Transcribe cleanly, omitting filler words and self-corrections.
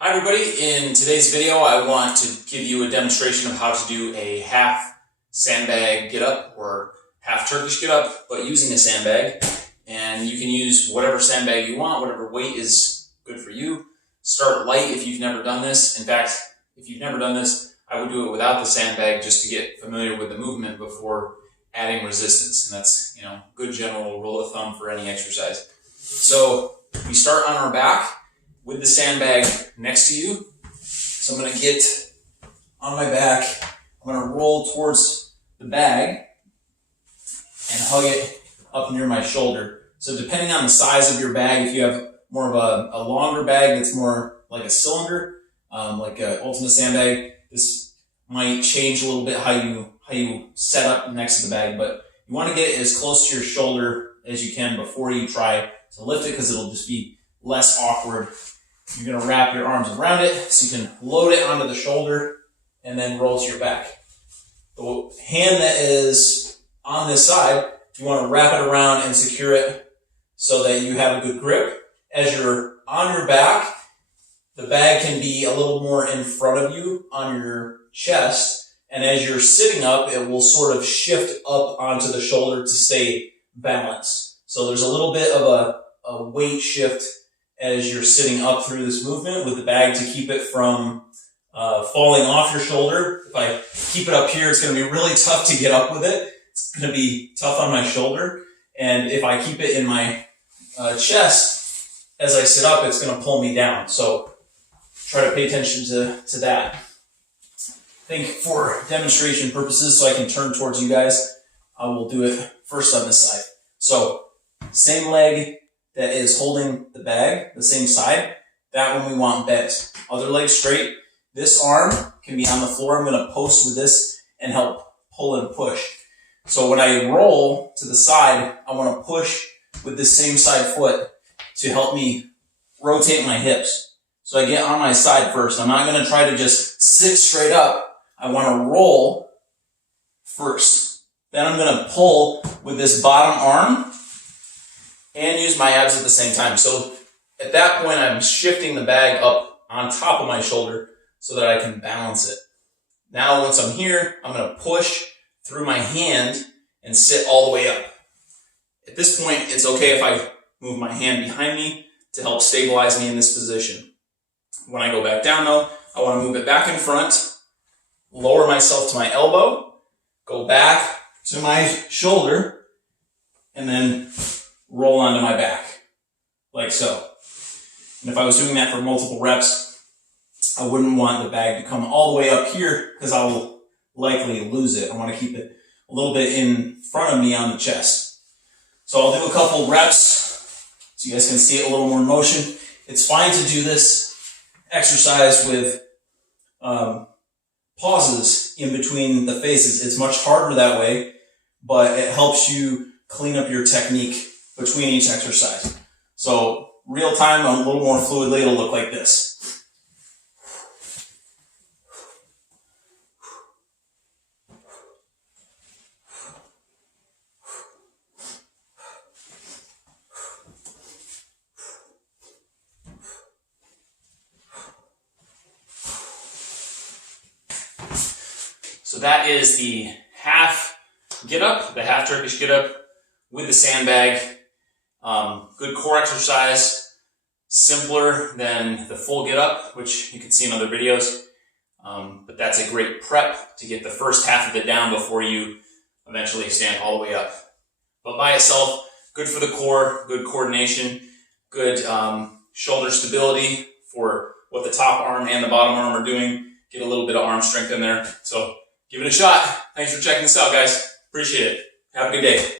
Hi everybody, in today's video I want to give you a demonstration of how to do a half sandbag get up or half Turkish get up, but using a sandbag. And you can use whatever sandbag you want, whatever weight is good for you. Start light if you've never done this. In fact, if you've never done this, I would do it without the sandbag just to get familiar with the movement before adding resistance. And that's, good general rule of thumb for any exercise. So we start on our back with the sandbag next to you. So I'm going to get on my back. I'm going to roll towards the bag and hug it up near my shoulder. So depending on the size of your bag, if you have more of a longer bag that's more like a cylinder, like an ultimate sandbag, this might change a little bit how you set up next to the bag, but you want to get it as close to your shoulder as you can before you try to lift it, because it'll just be less awkward. You're going to wrap your arms around it so you can load it onto the shoulder and then roll to your back. The hand that is on this side, you want to wrap it around and secure it so that you have a good grip. As you're on your back, the bag can be a little more in front of you on your chest, and as you're sitting up, it will sort of shift up onto the shoulder to stay balanced. So there's a little bit of a weight shift as you're sitting up through this movement with the bag to keep it from falling off your shoulder. If I keep it up here, it's going to be really tough to get up with it. It's going to be tough on my shoulder. And if I keep it in my chest as I sit up, it's going to pull me down. So try to pay attention to that. I think for demonstration purposes, so I can turn towards you guys, I will do it first on this side. So same leg that is holding the bag, the same side, that one we want bent. Other leg straight. This arm can be on the floor. I'm going to post with this and help pull and push. So when I roll to the side, I want to push with the same side foot to help me rotate my hips. So I get on my side first. I'm not going to try to just sit straight up. I want to roll first. Then I'm going to pull with this bottom arm and use my abs at the same time. So at that point, I'm shifting the bag up on top of my shoulder so that I can balance it. Now, once I'm here, I'm going to push through my hand and sit all the way up. At this point, it's okay if I move my hand behind me to help stabilize me in this position. When I go back down, though, I want to move it back in front, lower myself to my elbow, go back to my shoulder, and then roll onto my back, like so. And if I was doing that for multiple reps, I wouldn't want the bag to come all the way up here because I will likely lose it. I want to keep it a little bit in front of me on the chest. So I'll do a couple reps so you guys can see it a little more in motion. It's fine to do this exercise with pauses in between the phases. It's much harder that way, but it helps you clean up your technique between each exercise. So real time, a little more fluidly, it'll look like this. So that is the half get up, the half Turkish get up with the sandbag. Good core exercise, simpler than the full get up, which you can see in other videos. But that's a great prep to get the first half of it down before you eventually stand all the way up. But by itself, good for the core, good coordination, good shoulder stability for what the top arm and the bottom arm are doing. Get a little bit of arm strength in there. So give it a shot. Thanks for checking this out, guys. Appreciate it. Have a good day.